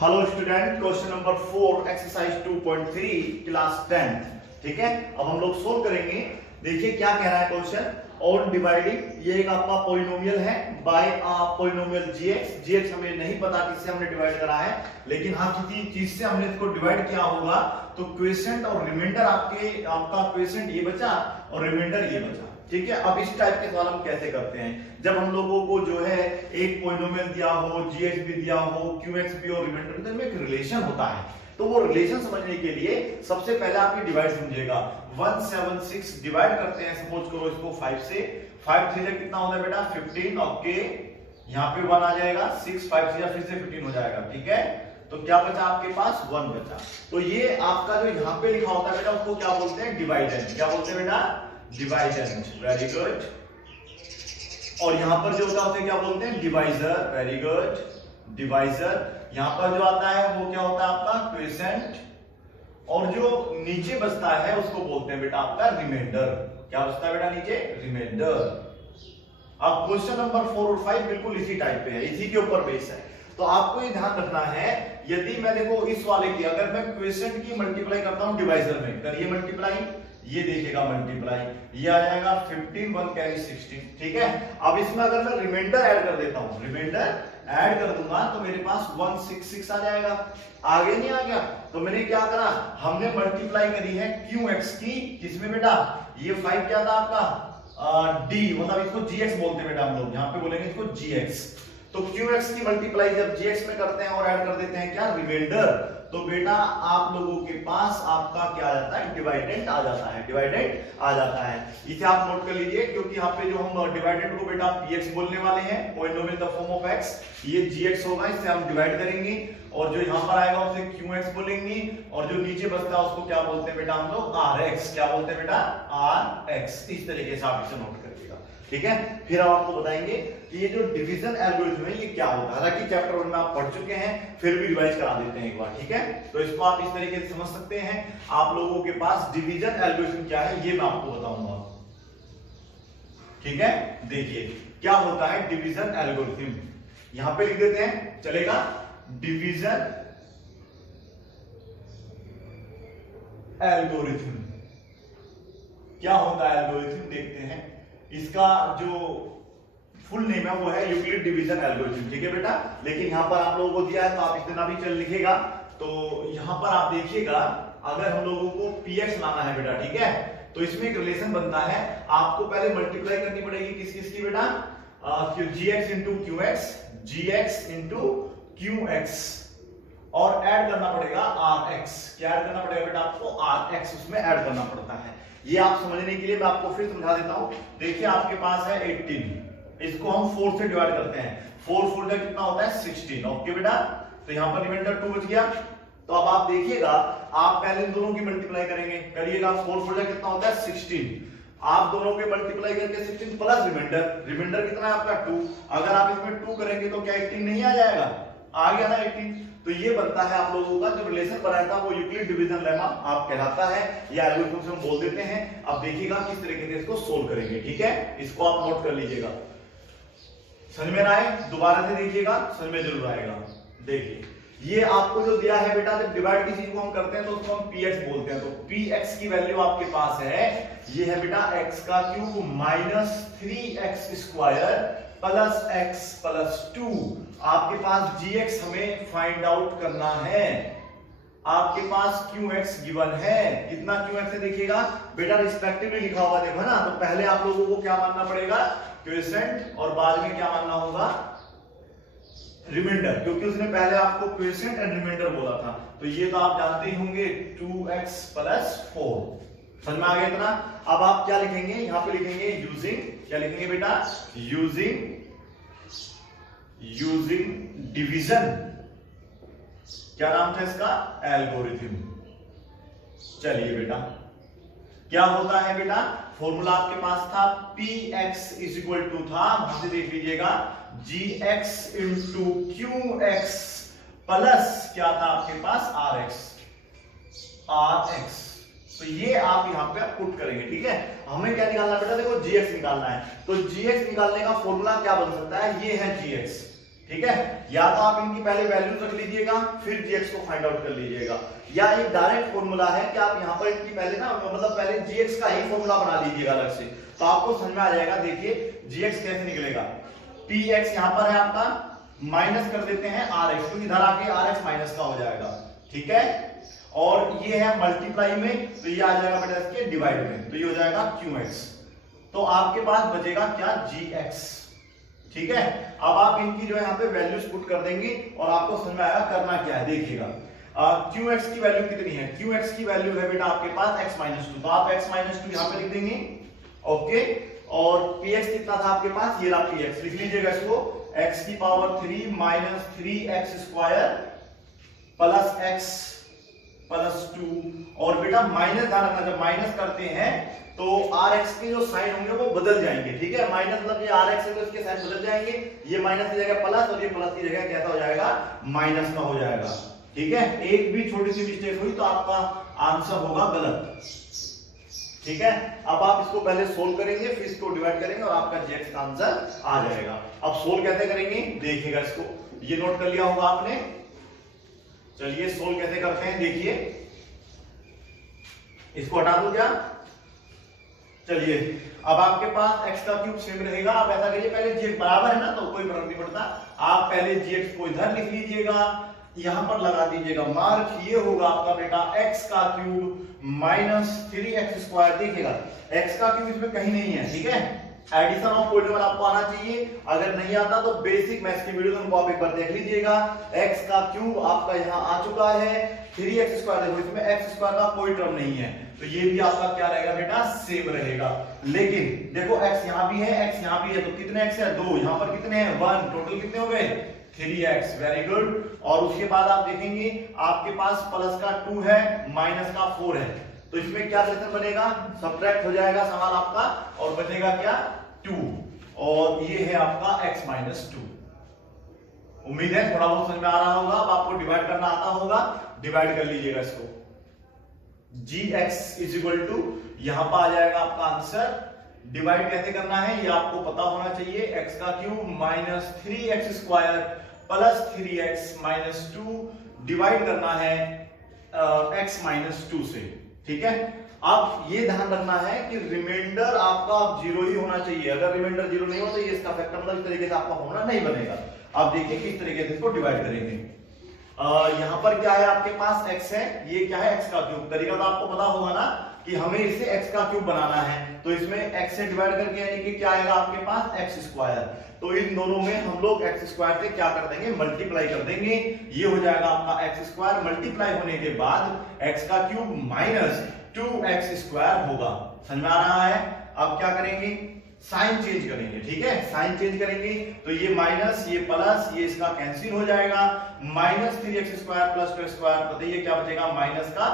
Hello student, question number 4 exercise 2.3 class 10। ठीक है, अब हम लोग सोल्व करेंगे। देखिए क्या कह रहा है क्वेश्चन। ऑन डिवाइडिंग, ये एक आपका पॉलिनोमियल है बाय पॉलिनोमियल जीएक्स हमें नहीं पता किससे हमने डिवाइड करा है, लेकिन हाँ किसी चीज से हमने इसको डिवाइड किया होगा। तो क्वेश्चन और रिमाइंडर आपका क्वेश्चन ये बचा और रिमाइंडर ये बचा। ठीक है, अब इस टाइप के सवाल हम कैसे करते हैं, जब हम लोगों को जो है एक पॉलिनोमियल दिया हो, जीएक्स भी दिया हो, क्यूएक्स भी और रिमाइंडर, तो इनमें एक रिलेशन होता है। तो वो रिलेशन समझने के लिए सबसे पहले आपकी डिवाइड समझिएगा। 176 डिवाइड करते हैं, सपोज करो इसको 5 से। 5 3 से कितना होता है बेटा 15। ओके, यहाँ पे 1 आ जाएगा। 6 5 से फिर से 15 हो जाएगा। ठीक है, तो क्या बचा आपके पास 1 बचा। तो ये आपका जो यहाँ पे लिखा होता है बेटा, उसको क्या बोलते हैं, डिवाइडेंड। क्या बोलते हैं बेटा, डिवाइडेंड। Very good. और यहां पर जो होता है क्या बोलते हैं, डिवाइजर। Very good, divisor. यहां पर जो आता है वो क्या होता है आपका क्वोशिएंट, और जो नीचे बचता है उसको बोलते हैं बेटा आपका रिमाइंडर। क्या बचता है बेटा नीचे, रिमाइंडर। अब क्वेश्चन नंबर 4 और 5 बिल्कुल इसी टाइप पे है, इसी के ऊपर बेस है। तो आपको ये ध्यान रखना है, यदि मैं देखो इस वाले की अगर मैं क्वोशिएंट की मल्टीप्लाई करता हूं डिवाइजर में, करिए मल्टीप्लाई, ये देखिएगा मल्टीप्लाई, ये आ जाएगा 15 1 कैरी 16। ठीक है, अब इसमें अगर मैं रिमाइंडर ऐड कर देता हूं, रिमाइंडर ऐड कर दूंगा तो मेरे पास 166 आ जाएगा। आगे नहीं आ गया, तो मैंने क्या करा, हमने मल्टीप्लाई करी है क्यूएक्स की, किसमें बेटा, ये 5 क्या था आपका डी, मतलब इसको जीएक्स बोलते हैं बेटा हम लोग, यहां पे बोलेंगे इसको जीएक्स। तो क्यूएक्स की मल्टीप्लाई जब जीएक्स में करते हैं और ऐड कर देते हैं क्या, रिमाइंडर, तो बेटा आप लोगों के पास आपका क्या आ जाता है, डिवाइडेंड आ जाता है, डिवाइडेंड आ जाता है। इसे आप नोट कर लीजिए, क्योंकि यहाँ पे जो हम डिवाइडेंड को बेटा पीएक्स बोलने वाले हैं, polynomial in the form of x, ये जीएक्स होगा, इससे हम डिवाइड करेंगे, और जो यहाँ पर आएगा उसे क्यूएक्स बोलेंगे, और जो नीचे बचता है उसको क्या बोलते हैं बेटा हम लोग, आरएक्स। क्या बोलते हैं बेटा, आरएक्स। इस तरीके से आप इसे नोट करिएगा। ठीक है, फिर हम आपको बताएंगे कि ये जो डिवीजन एल्गोरिथम है ये क्या होता है। हालांकि चैप्टर 1 में आप पढ़ चुके हैं, फिर भी रिवाइज करा देते हैं एक बार। ठीक है, तो इसको आप इस तरीके से समझ सकते हैं। आप लोगों के पास डिवीजन एल्गोरिथम क्या है ये मैं आपको बताऊंगा। ठीक है, देखिए क्या होता है डिवीजन एल्गोरिथम, यहां पे लिख देते हैं, चलेगा। डिवीजन एल्गोरिथम क्या होता है, एल्गोरिथम देखते हैं। इसका जो फुल नेम है वो है यूक्लिड डिवीजन एल्गोरिथम। ठीक है बेटा, लेकिन यहां पर आप लोगों को दिया है तो आप इतना भी चल लिखेगा। तो यहां पर आप देखिएगा, अगर हम लोगों को px लाना है बेटा, ठीक है, तो इसमें एक रिलेशन बनता है। आपको पहले मल्टीप्लाई करनी पड़ेगी किस किस की बेटा, gx इंटू क्यूएक्स, gx इंटू क्यूएक्स, और ऐड करना पड़ेगा rx। क्या ऐड करना पड़ेगा बेटा आपको, rx उसमें ऐड करना पड़ता है। ये आप समझने के लिए मैं आपको फिर समझा देता हूं। देखिए आपके पास है 18, इसको हम 4 से डिवाइड करते हैं, 4 4 का कितना होता है 16। ओके बेटा, तो यहां पर रिमाइंडर 2 बच गया। तो अब आप देखिएगा, आप पहले इन दोनों की मल्टीप्लाई करेंगे, करिएगा। 4 4 का कितना होता है 16, आप दोनों के मल्टीप्लाई करके 16 प्लस रिमाइंडर, रिमाइंडर कितना है आपका 2। अगर आप इसमें 2 करेंगे तो क्या 18 नहीं आ जाएगा, आ गया ना 18। तो ये बनता है आप लोगों का जो रिलेशन बनाया था वो यूक्लिड डिवीजन लेमा आप कहलाता है, या एल्गोरिथम से हम बोल देते हैं। अब देखिएगा किस तरीके से इसको सोल्व करेंगे। ठीक है, इसको आप नोट कर लीजिएगा, समझ में ना आए दोबारा से देखिएगा, समझ में जरूर आएगा। देखिए ये आपको जो दिया है बेटा, जब डिवाइड की चीज को हम करते हैं तो उसको हम px बोलते हैं। तो px की वैल्यू आपके पास है, ये है बेटा x का cube minus 3x square plus x plus 2। आपके पास gx हमें फाइंड आउट करना है। आपके पास qx गिवन है, कितना qx है देखिएगा बेटा, रिस्पेक्टिवली लिखा हुआ देखो ना। तो पहले आप लोगों को क्या मानना पड़ेगा, क्वोशिएंट, और बाद में क्या मानना होगा, रिमाइंडर, क्योंकि उसने पहले आपको क्वोशिएंट एंड रिमाइंडर बोला था। तो ये तो आप जानते ही होंगे 2x प्लस 4। समझ में आ गया इतना। अब आप क्या लिखेंगे, यहां पे लिखेंगे यूजिंग, क्या लिखेंगे बेटा, यूजिंग डिवीजन, क्या नाम था इसका, एल्गोरिथम। चलिए बेटा क्या होता है बेटा, फॉर्मूला आपके पास था px इज इक्वल टू था, वहां से देख लीजिएगा, gx इंटू क्यूएक्स प्लस क्या था आपके पास rx। तो ये आप यहां पे पुट करेंगे। ठीक है, हमें क्या निकालना बेटा, देखो gx निकालना है। तो gx निकालने का फॉर्मूला क्या बन सकता है, ये है gx। ठीक है, या तो आप इनकी पहले वैल्यू रख लीजिएगा फिर gx को फाइंड आउट कर लीजिएगा, या एक डायरेक्ट फॉर्मूला है कि आप यहाँ पर इनकी पहले ना मतलब पहले gx का ही फॉर्मूला बना लीजिएगा अलग से, तो आपको समझ में आ जाएगा। देखिए gx कैसे निकलेगा, px यहाँ पर है आपका, माइनस कर देते हैं rx, तो इधर आके rx माइनस का हो जाएगा, ठीक है, और ये है मल्टीप्लाई में, तो ये आ जाएगा बेटा इसके डिवाइड में, तो ये हो जाएगा qx, तो आपके पास बचेगा क्या gx, ठीक है। अब आप इनकी जो है यहाँ पे वैल्यूज पुट कर देंगे और आपको समझ में आएगा करना क्या है। देखिएगा qx की वैल्यू कितनी है, qx की वैल्यू है बेटा आपके पास x-2, तो आप x-2 यहाँ पे लिख देंगे, ओके, और px कितना था आपके पास, ये रहा px, लिख लीजिएगा इसको, x की power 3 minus 3x square plus x plus 2, और बेटा माइनस ध्यान रखना, जब माइनस करते हैं तो rx के जो साइन होंगे वो बदल जाएंगे, ठीक है, माइनस मतलब ये rx है तो इसके साइन बदल जाएंगे, ये माइनस की जगह प्लस और ये प्लस की जगह कैसा हो जाएगा, माइनस का हो जाएगा, ठीक है। एक भी छोटी सी मिस्टेक हुई तो आपका आंसर होगा गलत, ठीक है। अब आप इसको पहले सोल्व करेंगे फिर इसको डिवाइड करेंगे और आपका gx का आंसर आ जाएगा। अब सोल्व कैसे करेंगे देखिएगा, इसको ये नोट कर लिया होगा आपने, चलिए सोल्व कैसे करते हैं देखिए, इसको हटा दूं क्या, चलिए अब आपके पास x का क्यूब सेम रहेगा। आप ऐसा करिए, पहले gx बराबर है ना तो कोई फर्क नहीं पड़ता, आप पहले gx को इधर लिख लीजिएगा, यहां पर लगा दीजिएगा मार्क, ये होगा आपका बेटा x का क्यूब माइनस 3x स्क्वायर, देखिएगा x का क्यूब इसमें कहीं नहीं है, ठीक है, एडिशन ऑफ पॉलिनोमियल आपको आना चाहिए, अगर नहीं आता तो बेसिक मैथ्स की वीडियो उनको आप एक बार देख लीजिएगा। x का क्यूब आपका यहाँ आ चुका है, 3x स्क्वायर, देखो इसमें x स्क्वायर का कोई टर्म नहीं है, तो ये भी आपका क्या रहेगा बेटा, सेम रहेगा। लेकिन देखो x यहाँ भी है, x यहाँ भी है, तो कितने x है, 2, यहाँ पर कितने हैं, 1, टोटल कितने हो गए, 3x, वेरी गुड। और उसके बाद आप देखेंगे आपके पास प्लस का 2 है, माइनस का 4 है, तो इसमें क्या सेक्शन बनेगा, सब्ट्रैक्ट हो जाएगा सवाल आपका और बचेगा क्या, 2, और ये है आपका x-2। उम्मीद है थोड़ा बहुत समझ में आ रहा होगा। अब आपको डिवाइड करना आता होगा, डिवाइड कर लीजिएगा इसको, gx इज इक्वल टू, यहां पर आ जाएगा आपका आंसर। डिवाइड कैसे करना है ये आपको पता होना चाहिए, x का cube minus 3x square plus 3x minus 2, divide करना है x-2 से, ठीक है। अब ये ध्यान रखना है कि रिमाइंडर आपका 0 ही होना चाहिए, अगर रिमाइंडर 0 नहीं हो तो ये इसका फैक्टर मतलब इस तरीके से आपका होना नहीं बनेगा। अब देखिए किस तरीके से इसको डिवाइड करेंगे। यहां पर क्या है आपके पास x है, ये क्या है x का क्यूब, तरीका तो आपको पता होगा ना कि हमें इसे x का क्यूब बनाना है, तो इसमें x से डिवाइड करके यानी कि क्या आएगा आपके पास x स्क्वायर, तो इन दोनों में हम लोग x स्क्वायर से क्या कर देंगे, मल्टीप्लाई कर देंगे, ये हो जाएगा आपका x स्क्वायर, मल्टीप्लाई होने के बाद x का क्यूब माइनस 2x स्क्वायर होगा, समझ में आ रहा है। अब क्या करेंगे, साइन चेंज करेंगे, ठीक है, साइन चेंज करेंगे तो ये माइनस ये प्लस, ये इसका कैंसिल हो जाएगा, minus 3x square plus 2x square, बताइए क्या बचेगा, माइनस का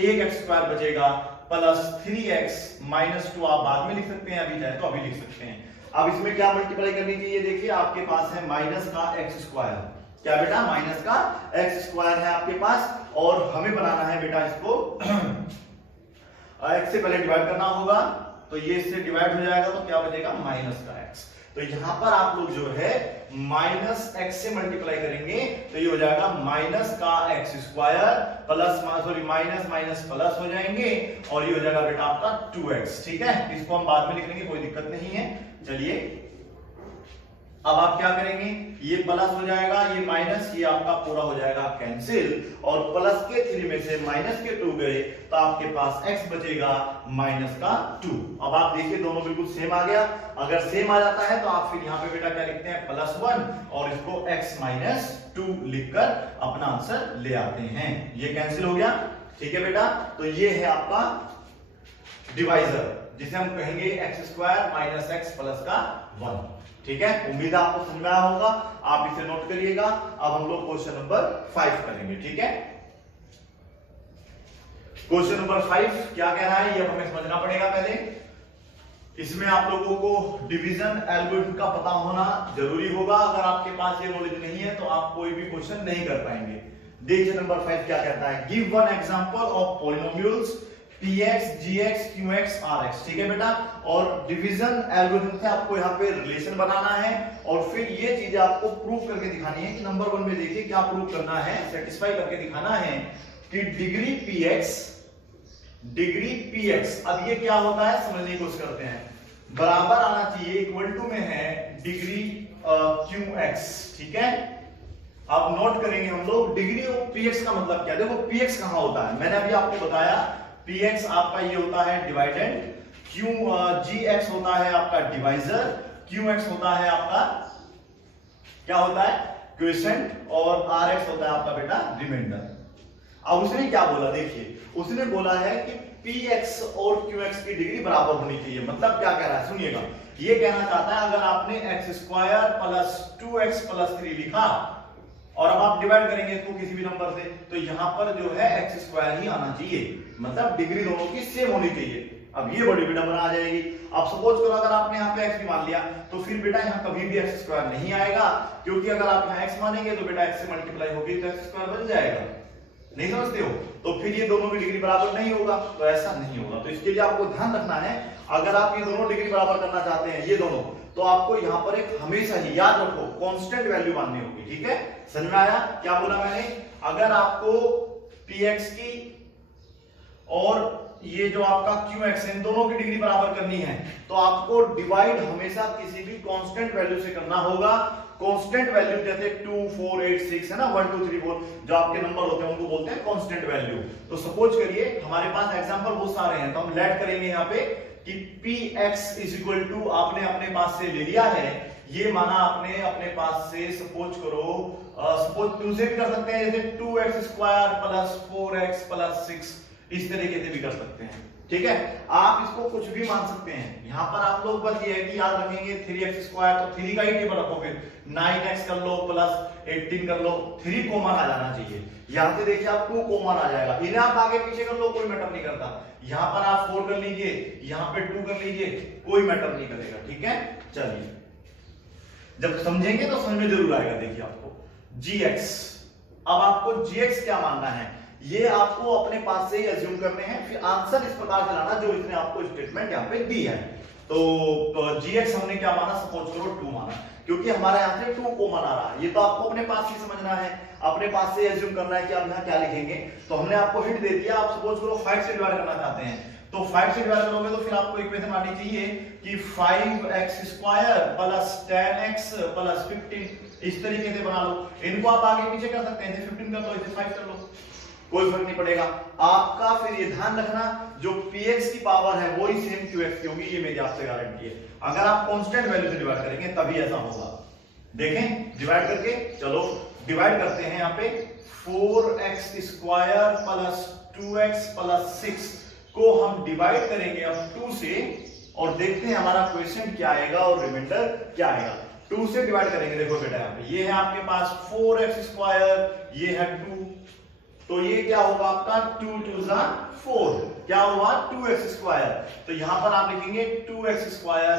1x स्क्वायर बचेगा प्लस 3x माइनस 2, आप बाद में लिख सकते हैं, अभी चाहे तो अभी लिख सकते हैं। अब इसमें क्या मल्टीप्लाई करनी चाहिए, देखिए आपके पास है माइनस का x स्क्वायर, क्या बेटा, माइनस का x स्क्वायर है आपके पास, और हमें बनाना है बेटा इसको x से पहले डिवाइड करना होगा, तो ये इससे डिवाइड हो जाएगा तो क्या बचेगा, माइनस का x, तो यहां पर आप लोग जो है माइनस x से मल्टीप्लाई करेंगे तो ये हो जाएगा माइनस का x square plus sorry minus minus plus हो जाएंगे, और ये हो जाएगा बेटा आपका 2x, ठीक है, इसको हम बाद में लिख लेंगे, कोई दिक्कत नहीं है। चलिए अब आप क्या करेंगे, ये प्लस हो जाएगा, ये माइनस, ये आपका पूरा हो जाएगा कैंसिल, और प्लस के 3 में से माइनस के 2 गए तो आपके पास x बचेगा माइनस का 2। अब आप देखिए दोनों बिल्कुल सेम आ गया, अगर सेम आ जाता है तो आप फिर यहाँ पे बेटा क्या लिखते हैं, +1, और इसको x-2 लिखकर अपना आंसर ले आते हैं, ये कैंसिल हो गया, ठीक है बेटा। तो ये है आपका डिवाइजर, जिसे हम कहेंगे x² माइनस x प्लस का 1, ठीक है। उम्मीद है आपको समझ में आया होगा, आप इसे नोट करिएगा। अब हम लोग क्वेश्चन नंबर 5 करेंगे, ठीक है। क्वेश्चन नंबर 5 क्या कह रहा है ये हमें समझना पड़ेगा पहले। इसमें आप लोगों को डिवीजन एल्गोरिथम का पता होना जरूरी होगा, अगर आपके पास ये नॉलेज नहीं है तो आप कोई भी क्वेश्चन नहीं कर पाएंगे। देखिए नंबर 5 क्या कहता है, give one example of polynomials px gx qx rx, ठीक है बेटा। और डिवीजन एल्गोरिथम से आपको यहाँ पे रिलेशन बनाना है और फिर ये चीजें आपको प्रूव करके दिखानी है कि नंबर 1 में देखिए क्या प्रूव करना है, सेटिस्फाई करके दिखाना है कि डिग्री px, अब ये क्या होता है समझने की कोशिश करते हैं, बराबर आना चाहिए, इक्वल टू में है डिग्री qx, ठीक है। अब नोट करेंगे हम लोग डिग्री ऑफ px का मतलब क्या है। देखो px कहां होता है, मैंने अभी आपको बताया px आपका ये होता है डिवाइडेंड, gx होता है आपका डिवाइजर, qx होता है आपका क्या होता है क्वोशिएंट, और rx होता है आपका बेटा रिमाइंडर। अब उसने क्या बोला, देखिए उसने बोला है कि px और qx की डिग्री बराबर होनी चाहिए। मतलब क्या कह रहा है सुनिएगा, ये कहना चाहता है अगर आपने x² प्लस 2x प्लस 3 लिखा और अब आप डिवाइड करेंगे इसको किसी भी नंबर से, तो यहां पर जो है x² ही आना चाहिए, मतलब डिग्री दोनों की सेम होनी चाहिए। अब ये बड़ी बेटा बना आ जाएगी। अब सपोज करो अगर आपने यहाँ पे x भी मान लिया तो फिर बेटा यहाँ कभी भी x² नहीं आएगा, क्योंकि अगर आप यहाँ x मानेंगे तो बेटा x से मल्टीप्लाई होगी तो x² बन जाएगा। नहीं समझते हो, तो फिर ये दोनों की डिग्री बराबर नहीं होगा, तो ऐसा नहीं होगा। तो इसके लिए आपको ध्यान रखना है, अगर आप ये दोनों डिग्री बराबर करना चाहते हैं, ये दोनों, तो आपको यहाँ पर एक हमेशा ही याद रखो कांस्टेंट वैल्यू माननी होगी, ठीक है। समझ में आया क्या बोला मैंने, अगर आपको px की और ये जो आपका qx इन दोनों की डिग्री बराबर करनी है तो आपको डिवाइड हमेशा किसी भी कांस्टेंट वैल्यू से करना होगा। कांस्टेंट वैल्यू जैसे 2 4 8 6 है ना, 1 2 3 4 जो आपके नंबर होते हैं उनको बोलते हैं कांस्टेंट वैल्यू। तो सपोज करिए हमारे पास एग्जांपल बहुत सारे हैं, तो हम लेट करेंगे यहाँ पे कि px = आपने अपने पास से ले लिया है, ये माना आपने अपने पास से, सपोज करो सपोज 2 से भी कर सकते हैं, जैसे 2x² प्लस 4x प्लस 6, इस तरीके से भी कर सकते हैं, ठीक है। आप इसको कुछ भी मान सकते हैं। यहां पर आप लोग बस ये है कि याद रखेंगे 3x² तो 3 का ही टेबल रखोगे, 9x कर लो प्लस 18 कर लो, 3 कॉमन आ जाना चाहिए। यहां से देखिए आप 2 कॉमन आ जाएगा, इन्हें आप आगे पीछे कर लो कोई मैटर नहीं करता। यहां पर आप 4 कर लीजिए, यहां पे 2 कर लीजिए, कोई मैटर नहीं करेगा, ठीक है। चलिए जब समझेंगे तो समझ में जरूर आएगा। देखिए आपको gx, अब आपको gx क्या मानना है, ये आपको अपने पास से ही अज्यूम करने हैं, फिर आंसर इस प्रकार से लाना जो इसने आपको स्टेटमेंट यहाँ पे दी है। तो gx हमने क्या माना, सपोज करो 2 माना, क्योंकि हमारे यहाँ से 2 कॉमन आ रहा है, ये तो आपको अपने पास ही समझना है, अपने पास से अज्यूम करना है कि आप यहाँ क्या लिखेंगे। तो हमने आपको हिंट दे दिया, आप सपोज करो 5 से डिवाइड करना चाहते हैं, तो 5 से डिवाइड करोगे तो फिर आपको इक्वेशन आनी चाहिए कि 5x² प्लस 10x प्लस 15, इस तरीके से बना लो। इनको आप आगे पीछे कर सकते हैं, जैसे 15 कर लो, इसे 5 कर लो, कोई फर्क नहीं पड़ेगा आपका। फिर ये ध्यान रखना जो px की पावर है वो ही सेम qx की होगी, ये मेरी आपसे गारंटी है। अगर आप कांस्टेंट वैल्यू से डिवाइड करेंगे तभी ऐसा होगा। देखें डिवाइड करके, चलो डिवाइड करते हैं। यहाँ पे 4x² प्लस 2x प्लस 6 को हम डिवाइड करेंगे अब 2 से, और देखते हैं हमारा क्वेश्चन क्या आएगा और रिमाइंडर क्या आएगा। 2 से डिवाइड करेंगे, देखो बेटा यहाँ पे ये है आपके पास 4x², ये है 2, तो ये क्या होगा आपका 2 2 4, क्या हुआ 2x²। तो यहां पर आप लिखेंगे 2x²,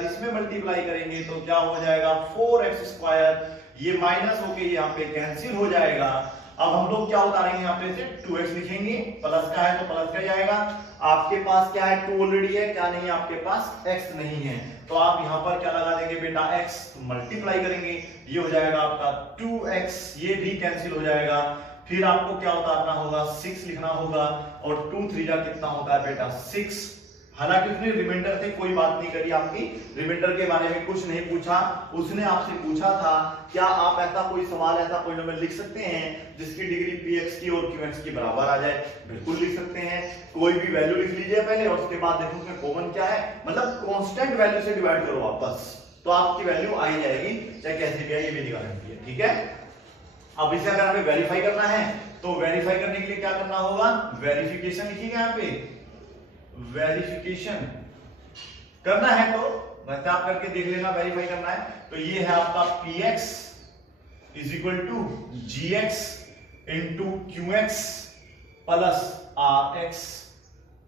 इसमें मल्टीप्लाई करेंगे तो क्या हो जाएगा 4x², ये माइनस होके यहाँ पे कैंसिल हो जाएगा। अब हम लोग क्या उतारेंगे यहाँ पे से 2x लिखेंगे, प्लस का है तो प्लस का ही आएगा। आपके पास क्या है 2 ऑलरेडी है, क्या नहीं है आपके पास x नहीं है, तो आप यहाँ पर क्या लगा देंगे बेटा x, मल्टीप्लाई करेंगे, ये हो जाएगा आपका 2x, ये भी कैंसिल हो जाएगा। फिर आपको क्या उतारना होगा 6 लिखना होगा, और 2 3 जा कितना होता है बेटा 6। हालांकि उसने रिमाइंडर से कोई बात नहीं करी, आपकी रिमाइंडर के बारे में कुछ नहीं पूछा, उसने आपसे पूछा था क्या आप ऐसा कोई सवाल, ऐसा पॉलिनोमियल लिख सकते हैं जिसकी डिग्री px की और qx की बराबर आ जाए। बिल्कुल लिख सकते हैं, कोई भी वैल्यू लिख लीजिए पहले और उसके बाद देखो उसमें कॉमन क्या है, मतलब कांस्टेंट वैल्यू से डिवाइड करो आप बस, तो आपकी वैल्यू आ ही जाएगी, चाहे कैसे भी आए, ये मेरी गारंटी है, ठीक है। अब इसे अगर हमें वेरीफाई करना है तो वेरीफाई करने के लिए क्या करना होगा, वेरिफिकेशन लिखिएगा यहाँ पे, वेरिफिकेशन करना है तो वैसे आप करके देख लेना, वेरीफाई करना है तो ये है आपका px = gx * qx plus rx,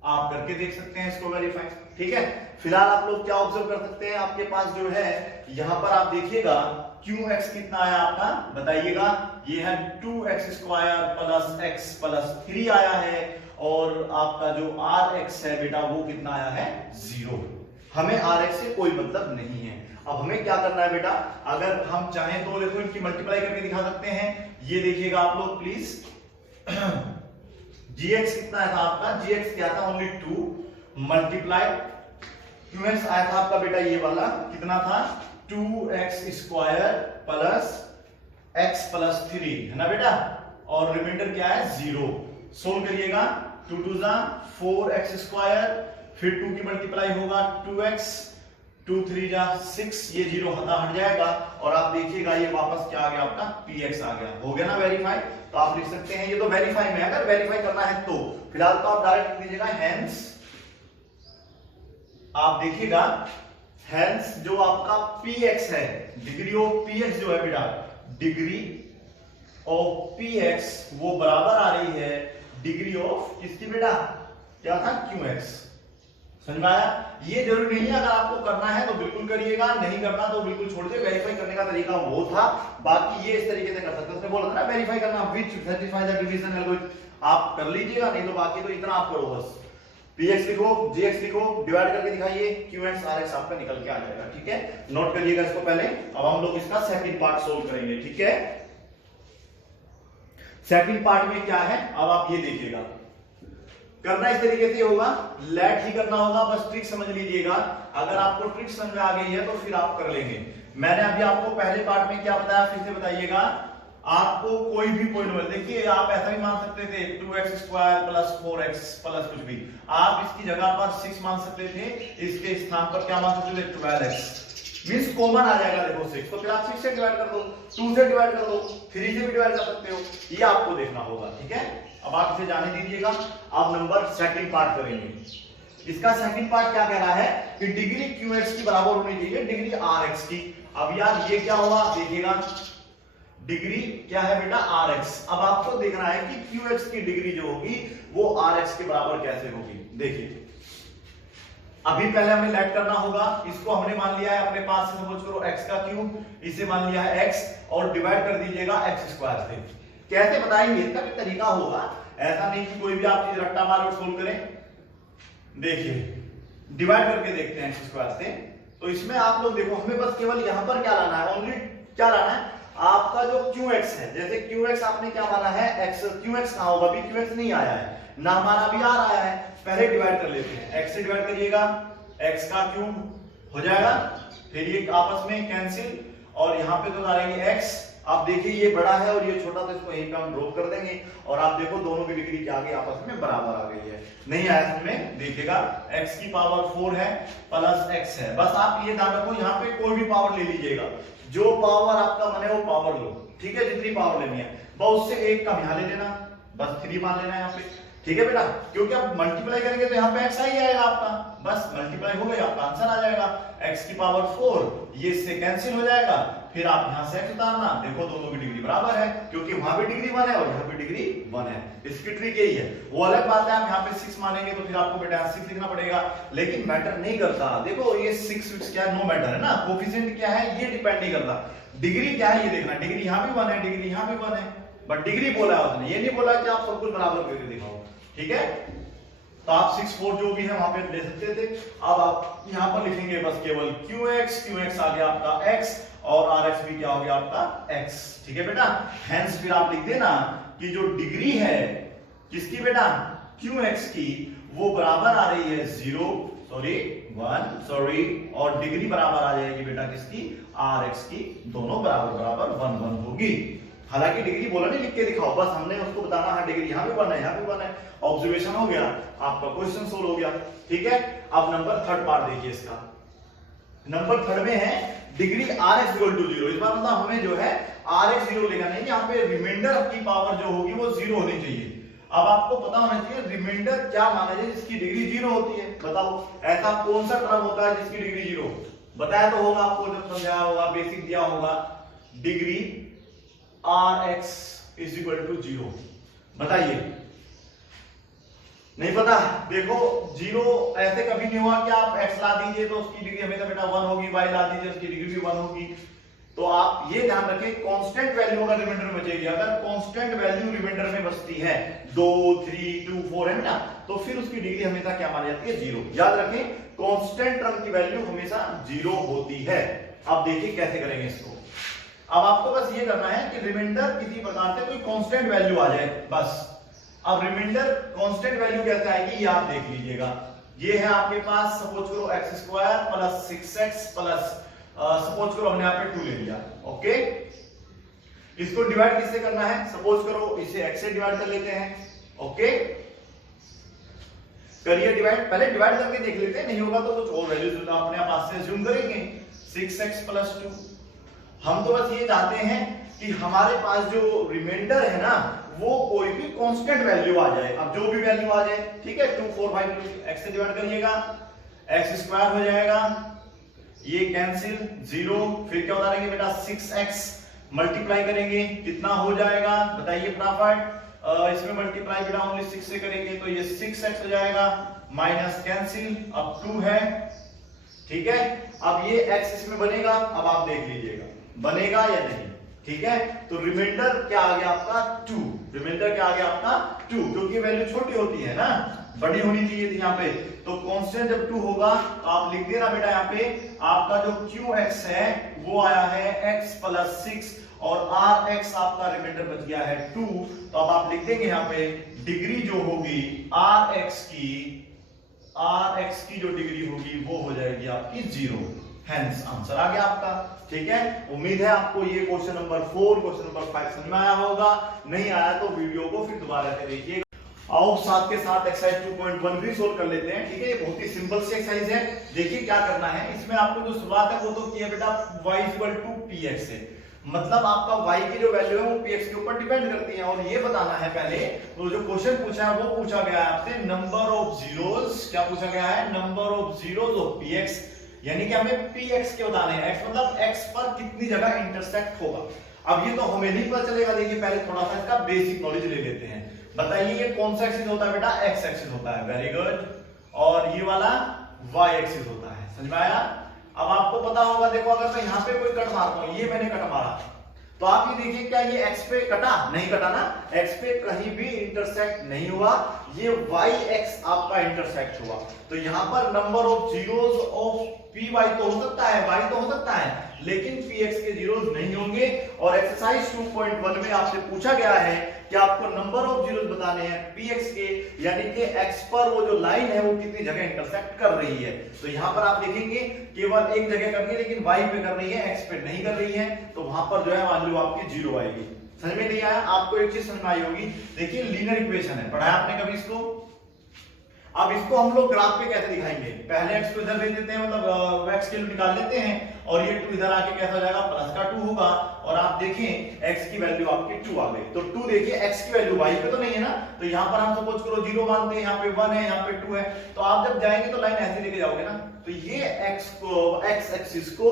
आप करके देख सकते हैं इसको वेरीफाई, ठीक है। फिलहाल आप लोग क्या ऑब्जर्व कर सकते हैं, आपके पास जो है यहां पर आप देखिएगा qx कितना आया आपका बताइएगा, ये है 2x² प्लस x प्लस 3 आया है, और आपका जो आर एक्स है बेटा वो कितना आया है 0। हमें आर एक्स से कोई मतलब नहीं है। अब हमें क्या करना है बेटा, अगर हम चाहें तो देखो इनकी मल्टीप्लाई करके दिखा सकते हैं। ये देखिएगा आप लोग प्लीज, gx कितना था आपका, gx क्या था ओनली 2 मल्टीप्लाई qx आया था आपका बेटा ये वाला कितना था 2x square plus x plus 3 है ना बेटा, और रिमाइंडर क्या है 0। सोल्व करिएगा 2 2 जा 4x स्क्वायर, फिर 2 की मल्टीप्लाई होगा 2x, 2 3 जा 6, ये 0 हट जाएगा और आप देखिएगा ये वापस क्या आ गया आपका px आ गया। हो गया ना वेरीफाई। तो आप लिख सकते हैं ये तो वेरीफाई में, अगर वेरीफाई करना है तो फिलहाल तो आप डायरेक्ट लिख दीजिएगा हेंस। आप देखिएगा हेंस जो आपका px है, डिग्री ऑफ px जो है बेटा, डिग्री ऑफ px वो बराबर आ रही है डिग्री ऑफ किसकी बेटा, क्या था qx। समझ में आया। ये जरूरी नहीं है, अगर आपको करना है तो बिल्कुल करिएगा, नहीं करना तो बिल्कुल छोड़ दे। वेरीफाई करने का तरीका वो था, बाकी ये इस तरीके से कर सकते हैं। उसने बोला था ना वेरीफाई करना विच सेटिस्फाई द डिवीजन एल्गोरिथम, आप कर लीजिएगा, नहीं तो बाकी तो इतना आप करो बस, px लिखो gx लिखो, डिवाइड करके दिखाइए, qx rx आपका निकल के आ जाएगा। ठीक है, नोट करिएगा इसको पहले। अब हम लोग इसका सेकंड पार्ट सोल्व करेंगे। ठीक है, सेकंड पार्ट में क्या है अब आप ये देखिएगा, करना इस तरीके से होगा, लेट ही करना होगा, बस ट्रिक समझ लीजिएगा। अगर आपको ट्रिक समझ में आ गई है तो फिर आप कर लेंगे। मैंने अभी आपको पहले पार्ट में क्या बताया फिर से बताइएगा। आपको कोई भी पॉलिनोमियल, देखिए आप ऐसा भी मान सकते थे 2x square plus 4x plus कुछ भी, आप इसकी जगह पर 6 मान सकते थे, इसके स्थान पर क्या मान सकते थे 12x, मींस कॉमन आ जाएगा देखो 6, तो फिर आप 6 से डिवाइड कर दो, 2 से डिवाइड कर दो, 3 से भी डिवाइड कर सकते हो, ये आपको देखना होगा। ठीक है, अब आप इसे जाने दीजिएगा। अब नंबर सेकंड पार्ट करेंगे। इसका सेकंड पार्ट क्या कह रहा है कि डिग्री qx की बराबर होनी चाहिए डिग्री rx की। अब यार ये क्या हुआ देखिएगा, डिग्री क्या है बेटा rx। अब आपको देखना है कि qx की डिग्री जो होगी वो rx के बराबर कैसे होगी। देखिए अभी पहले हमें लेट करना होगा, इसको हमने मान लिया है अपने पास से, सपोज करो x का क्यूब, इसे मान लिया है x और डिवाइड कर दीजिएगा x स्क्वायर से। कैसे बताएंगे, इसका भी तरीका होगा, ऐसा नहीं कि कोई भी आप चीज रट्टा मार और सोल्व करें। देखिए डिवाइड करके देखते हैं x स्क्वायर से, तो इसमें आप लोग देखो हमें बस केवल यहां पर क्या लाना है, ओनली क्या लाना है आपका जो qx है, जैसे qx आपने क्या माना है x, qx कहां होगा, अभी qx नहीं आया है ना, हमारा अभी r आया है, पहले डिवाइड कर लेते हैं। x से डिवाइड करिएगा, x का क्यूब हो जाएगा, फिर ये आपस में कैंसिल और यहाँ पे तो डालेंगे x। आप देखिए ये बड़ा है और ये छोटा, तो इसको यहीं पे हम ड्रॉप कर देंगे और आप देखो दोनों की डिग्री क्या आ गई, आपस में बराबर आ गई है। नहीं आया इसमें देखिएगा x की पावर 4 है प्लस x है, बस आप ये ध्यान रखो यहाँ पे कोई भी पावर ले लीजिएगा, जो पावर आपका बने वो पावर लो। ठीक है, जितनी पावर लेनी है बस उससे एक कम यहाँ ले लेना, बस 3 मान लेना है यहाँ पे। ठीक है बेटा, क्योंकि आप मल्टीप्लाई करेंगे तो यहाँ पे x ही आएगा आपका, बस मल्टीप्लाई हो गया आपका आंसर आ जाएगा x की पावर 4, ये इससे कैंसिल हो जाएगा, फिर आप यहाँ से x उतारना, देखो दोनों की डिग्री बराबर है, क्योंकि वहां पे डिग्री 1 है और यहाँ पे डिग्री 1 है। इसकी ट्रिक यही है। वो अलग बात है आप यहाँ पे 6 मानेंगे तो फिर आपको बेटा 6 लिखना पड़ेगा, लेकिन मैटर नहीं करता। देखो ये 6 क्या है, नो मैटर है ना, कोफिशिएंट क्या है ये डिपेंड नहीं करता, डिग्री क्या है ये देखना, डिग्री यहाँ भी 1 है, डिग्री यहाँ भी 1 है, बट डिग्री बोला है उसने, ये नहीं बोला कि आप सब कुछ बराबर करके दिखाओ। ठीक है, तो आप 6 4 जो भी है वहां पे ले सकते थे। अब आप यहां पर लिखेंगे बस केवल qx आ गया आपका x और rx भी क्या हो गया आपका x। ठीक है बेटा, हेंस फिर आप लिख देना कि जो डिग्री है किसकी बेटा qx की, वो बराबर आ रही है 1 और डिग्री बराबर आ जाएगी बेटा किसकी rx की, दोनों बराबर 1 1 होगी। हालांकि डिग्री बोला नहीं लिख के दिखाओ, बस हमने उसको बताना है डिग्री यहाँ भी 1 है यहाँ भी 1 है, ऑब्जर्वेशन हो गया, आपका क्वेश्चन सोल्व हो गया। ठीक है, अब नंबर थर्ड पार्ट देखिए इसका। नंबर थर्ड में है डिग्री rx इक्वल टू 0। इस बार मतलब हमें जो है rx 0 लेगा नहीं, यहाँ पे रिमाइंडर की पावर जो होगी वो 0 होनी चाहिए। अब आपको पता होना चाहिए रिमाइंडर क्या माना जाए जिसकी डिग्री 0 होती है, बताओ ऐसा कौन सा टर्म होता है जिसकी डिग्री 0, बताया तो होगा आपको, जब समझाया होगा, बेसिक दिया होगा, degree rx is equal to 0। बताइए, नहीं पता? देखो 0 ऐसे कभी नहीं हुआ कि आप x ला दीजिए तो उसकी डिग्री हमेशा बेटा 1 होगी, y ला दीजिए उसकी डिग्री भी 1 होगी। तो आप ये ध्यान रखें कांस्टेंट वैल्यू अगर रिमाइंडर में बचेगी, अगर कांस्टेंट वैल्यू रिमाइंडर में बचती है 2 3 2 4 है ना, तो फिर उसकी डिग्री हमेशा क्या मानी जाती है, 0। याद रखें कांस्टेंट टर्म की वैल्यू हमेशा 0 होती है। अब देखिए कैसे करेंगे इसको। अब आपको बस ये करना है कि रिमाइंडर किसी प्रकार से कोई कांस्टेंट वैल्यू आ जाए बस। अब रिमाइंडर कांस्टेंट वैल्यू कैसे आएगी ये आप देख लीजिएगा। ये है आपके पास सपोज करो x² plus 6x plus suppose करो हमने यहाँ पे 2 ले लिया। ओके, इसको डिवाइड किससे करना है, सपोज करो इसे x से डिवाइड कर लेते हैं। ओके, करिए डिवाइड, पहले डिवाइड करके देख लेते हैं, नहीं होगा तो कुछ और वैल्यूज अपने आप पास से अज्यूम करेंगे। 6x प्लस 2, हम तो बस ये चाहते हैं कि हमारे पास जो रिमाइंडर है ना वो कोई भी कांस्टेंट वैल्यू आ जाए। अब जो भी वैल्यू आ जाए, ठीक है, 2 4 5 x से डिवाइड करिएगा, x² हो जाएगा, ये कैंसिल 0, फिर क्या उतारेंगे बेटा 6x मल्टीप्लाई करेंगे, कितना हो जाएगा बताइए फटाफट। इसमें मल्टीप्लाई बेटा ओनली 6 से करेंगे तो ये 6x हो जाएगा, माइनस कैंसिल, अब 2 है, ठीक है। अब ये x इसमें बनेगा, अब आप देख लीजिएगा बनेगा या नहीं, ठीक है। तो रिमाइंडर क्या आ गया आपका 2, रिमाइंडर क्या आ गया आपका 2, क्योंकि वैल्यू छोटी होती है ना, बड़ी होनी चाहिए थी यहाँ पे। तो कांस्टेंट जब 2 होगा तो आप लिख देना बेटा यहाँ पे आपका जो QX है वो आया है x प्लस 6 और RX आपका रिमाइंडर बच गया है 2। तो अब आप लिख देंगे यहाँ पे डिग्री जो होगी RX की जो डिग्री होगी वो हो जाएगी आपकी 0। हेंस आंसर आ गया आपका, ठीक है। उम्मीद है आपको ये क्वेश्चन नंबर 4 क्वेश्चन नंबर 5 समझ में आया होगा, नहीं आया तो वीडियो को फिर दोबारा से देखिए। आओ साथ के साथ एक्सरसाइज 2.1 भी सोल्व कर लेते हैं, ठीक है। ये बहुत ही सिंपल सी एक्सरसाइज है। देखिए क्या करना है, इसमें आपको जो शुरुआत है वो तो की है बेटा y px से, मतलब आपका y की जो वैल्यू है वो px के ऊपर डिपेंड करती है। और ये बताना है पहले, तो जो क्वेश्चन पूछा है वो पूछा गया है आपसे नंबर ऑफ जीरोस, क्या पूछा गया है, number of zeros of px, यानी कि हमें px के बताने हैं, x मतलब x पर कितनी जगह इंटरसेक्ट होगा। अब ये तो हमें नहीं पता चलेगा, देखिए पहले थोड़ा सा इसका बेसिक नॉलेज ले लेते हैं। बताइए ये कौन सा एक्सिस होता है बेटा, x एक्सिस होता है, वेरी गुड। और ये वाला y एक्सिस होता है, समझ में आया। अब आपको पता होगा, देखो अगर मैं यहाँ पे कोई कट मारता हूँ, ये मैंने कट मारा, तो आप ये देखिए क्या ये x पे कटा, नहीं कटा ना, x पे कहीं भी इंटरसेक्ट नहीं हुआ, ये y x आपका इंटरसेक्ट हुआ। तो यहाँ पर number of zeros of py तो हो सकता है, y तो हो सकता है, लेकिन px के जीरोस नहीं होंगे। और एक्सरसाइज 2.1 में आपसे पूछा गया है कि आपको नंबर ऑफ जीरोस बताने हैं px के, यानी कि x पर वो जो लाइन है वो कितनी जगह इंटरसेक्ट कर रही है। तो यहाँ पर आप देखेंगे केवल एक जगह कर रही है, लेकिन y पे कर रही है, x पे नहीं कर रही है, तो वहां पर जो है वैल्यू आपकी 0 आएगी। समझ में नहीं आया आपको, एक चीज समझ में आई होगी। देखिए लीनियर इक्वेशन है, पढ़ाया आपने कभी इसको। अब इसको हम लोग ग्राफ पे कैसे दिखाएंगे, पहले x को इधर ले लेते हैं, मतलब x की निकाल लेते हैं, और ये 2 इधर आके कैसा हो जाएगा, प्लस का 2 होगा। और आप देखें x की वैल्यू आपकी 2 आ गई, तो 2 देखिए x की वैल्यू y पे तो नहीं है ना, तो यहाँ पर हम सपोज करो 0 मानते हैं, यहाँ पे 1 है, यहाँ पे 2 है, तो आप जब जाएंगे तो लाइन ऐसे लेके जाओगे ना, तो ये x एक्सिस को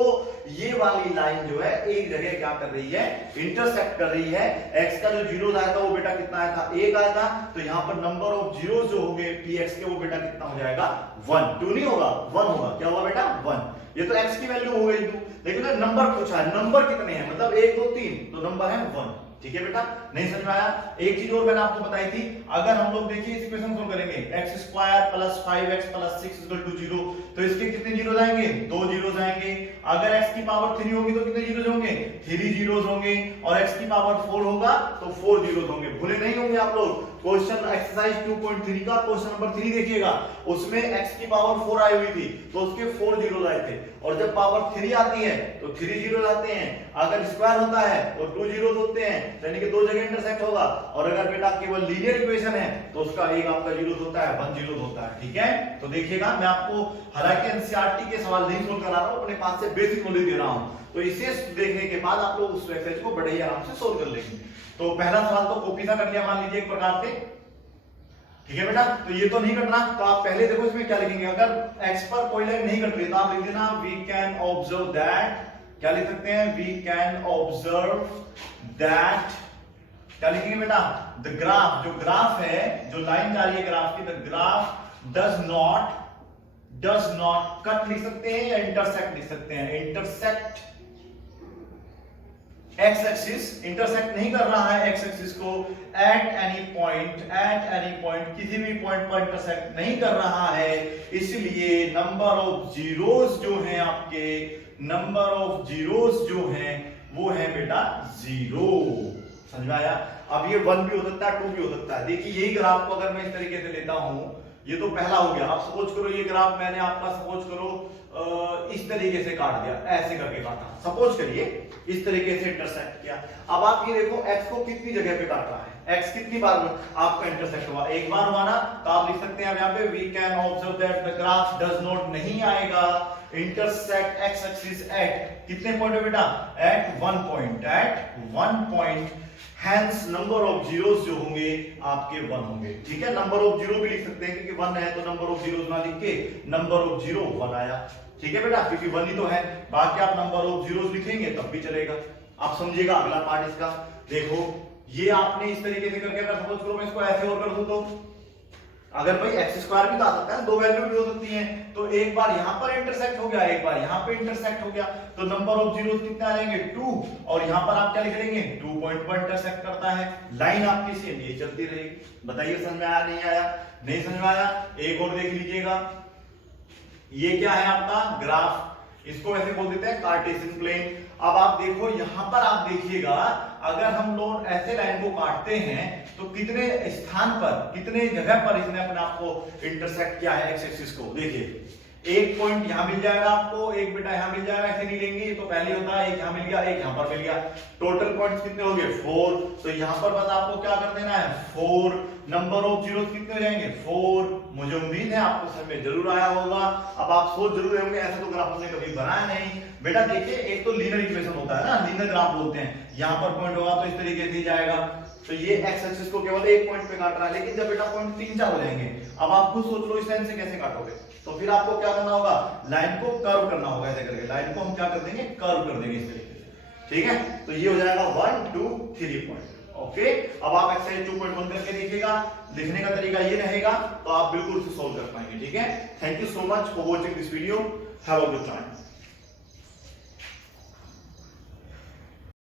ये वाली लाइन जो है एक जगह क्या कर रही है, इंटरसेक्ट कर रही है। x का जो जीरोस आया था वो बेटा कितना आया था, 1 आया था, तो यहाँ पर नंबर ऑफ जीरोस जो होंगे px के वो बेटा कितना हो जाएगा, 1, 2 नहीं होगा 1 होगा, क्या होगा बेटा 1। ये तो x की वैल्यू हो गई 2, लेकिन नंबर पूछा है, नंबर कितने हैं, मतलब 1 2 3, तो नंबर है 1, ठीक है बेटा। नहीं समझ में आया। एक चीज और मैंने आपको बताई थी, अगर हम लोग देखिए इस इक्वेशन को करेंगे x² प्लस 5x प्लस 6 0, तो इसके कितने जीरो आएंगे, 2 जीरो आएंगे। अगर x की पावर 3 होगी तो कितने जीरो होंगे, 3 जीरो होंगे, और x की पावर 4 होगा तो 4 जीरो होंगे। भूले नहीं होंगे आप लोग, क्वेश्चन एक्सरसाइज 2.3 का क्वेश्चन नंबर 3 देखिएगा, उसमें x की पावर 4 आई हुई थी तो उसके 4 जीरो आए थे, और जब पावर 3 आती है तो 3 जीरो आते हैं। अगर स्क्वायर होता है तो 2 जीरो होते हैं, यानी कि 2 जगह इंटरसेक्ट होगा। और अगर बेटा केवल लीनियर इक्वेशन है तो उसका एक आपका जीरो होता है, 1 जीरो होता है, ठीक है। तो देखिएगा मैं आपको हालांकि एनसीईआरटी के सवाल नहीं सोल्व करा रहा हूं, अपने पास से बेसिक नॉलेज दे रहा हूं, तो इसे देखने के बाद आप लोग उस एक्सरसाइज को बड़े ही आराम से सोल्व कर लेंगे। तो पहला सवाल तो कॉपी सा कर लिया मान लीजिए एक प्रकार से, ठीक है बेटा। तो ये तो नहीं करना, तो आप पहले देखो इसमें क्या लिखेंगे, अगर x पर कोई लाइन नहीं कट रही तो आप लिख देना वी कैन ऑब्जर्व दैट, क्या लिख सकते हैं, वी कैन ऑब्जर्व दैट, क्या लिखेंगे बेटा, द ग्राफ, जो ग्राफ है, जो लाइन जा रही है ग्राफ की, the graph does not cut लिख सकते हैं या इंटरसेक्ट लिख सकते हैं, इंटरसेक्ट एक्स एक्सिस इंटरसेक्ट नहीं कर रहा है एक्स एक्सिस को एट एनी पॉइंट किसी भी पॉइंट पर इंटरसेक्ट नहीं कर रहा है, इसलिए नंबर ऑफ जीरोस जो हैं आपके, नंबर ऑफ जीरोस जो हैं वो है बेटा 0। समझ में आया? अब ये 1 भी हो सकता है 2 भी हो सकता है। देखिए यही ग्राफ को अगर मैं इस तरीके से लेता हूं, ये तो पहला हो गया। आप सपोज करो ये ग्राफ मैंने आपका सपोज करो इस तरीके से काट दिया, ऐसे करके काटा, सपोज करिए इस तरीके से इंटरसेक्ट किया। अब आप ये देखो x को कितनी जगह पे काट रहा है, x कितनी बार आपका इंटरसेक्ट हुआ, एक बार हुआ ना, तो आप लिख सकते हैं यहाँ पे we can observe that the graph does not नहीं आएगा इंटरसेक्ट x एक्सिस एट कितने पॉइंट पे बेटा, at 1 point, hence number of zeros जो होंगे आपके 1 होंगे। ठीक है, नंबर ऑफ जीरो भी लिख सकते हैं क्योंकि 1 है तो नंबर ऑफ जीरोस ना लिख के नंबर ऑफ जीरो 1 आया। ठीक है बेटा, क्योंकि 1 ही तो है, बाकी आप नंबर ऑफ जीरोस लिखेंगे तब भी चलेगा। आप समझिएगा अगला पार्ट इसका। देखो ये आपने इस तरीके से करके, अगर सपोज करो मैं इसको ऐसे और कर दूं तो अगर भाई एक्स स्क्वायर भी तो आ सकता है, दो वैल्यू भी हो सकती हैं, तो एक बार यहां पर इंटरसेक्ट हो गया, एक बार यहां पे इंटरसेक्ट हो गया, तो नंबर ऑफ जीरोस कितने आ जाएंगे 2, और यहां पर आप क्या लिख लेंगे 2 पॉइंट पर इंटरसेक्ट करता है, लाइन आपकी सेम ये चलती रहेगी। बताइए समझ में आया नहीं आया? नहीं समझ में आया? एक और देख लीजिएगा, ये क्या है आपका ग्राफ, इसको ऐसे बोल देते हैं कार्टेशियन प्लेन। अब आप देखो यहां पर आप देखिएगा, अगर हम लोग ऐसे लाइन को काटते हैं तो कितने स्थान पर, कितने जगह पर इसने अपने आप को इंटरसेक्ट किया है एक्स एक्सिस को। देखिए एक पॉइंट यहां मिल जाएगा आपको, एक बेटा यहां मिल जाएगा, ऐसे नहीं लेंगे तो पहले होता है एक यहां मिल गया, एक यहां पर मिल गया, टोटल पॉइंट्स कितने हो गए 4। तो यहां पर बस आपको क्या कर देना है 4, नंबर ऑफ जीरोस कितने हो जाएंगे 4। मुझे उम्मीद है आपको समझ में जरूर आया होगा। अब आप सोच जरूर रहे होंगे ऐसा तो ग्राफ हमने कभी बनाया नहीं। बेटा देखिए एक तो लीनियर इक्वेशन होता है ना, लीनियर ग्राफ बोलते हैं, यहां पर पॉइंट होगा तो इस तरीके से जाएगा, तो ये एक्स एक्सिस को केवल एक पॉइंट पे काट रहा है, लेकिन जब बेटा पॉइंट 3-4 हो जाएंगे, अब आप खुद सोच लो इस लाइन से कैसे काटोगे, तो फिर आपको क्या करना होगा, लाइन को कर्व करना होगा, ऐसे करके लाइन को हम क्या कर देंगे कर्व कर देंगे इस तरीके से। ठीक है, तो ये हो जाएगा 1 2 3 पॉइंट। ओके, अब आप एक्सरसाइज 2.1 करके देखिएगा, लिखने का तरीका ये रहेगा, तो आप बिल्कुल उसे सोल्व कर पाएंगे। ठीक है, thank you so much for watching this video, have a good time.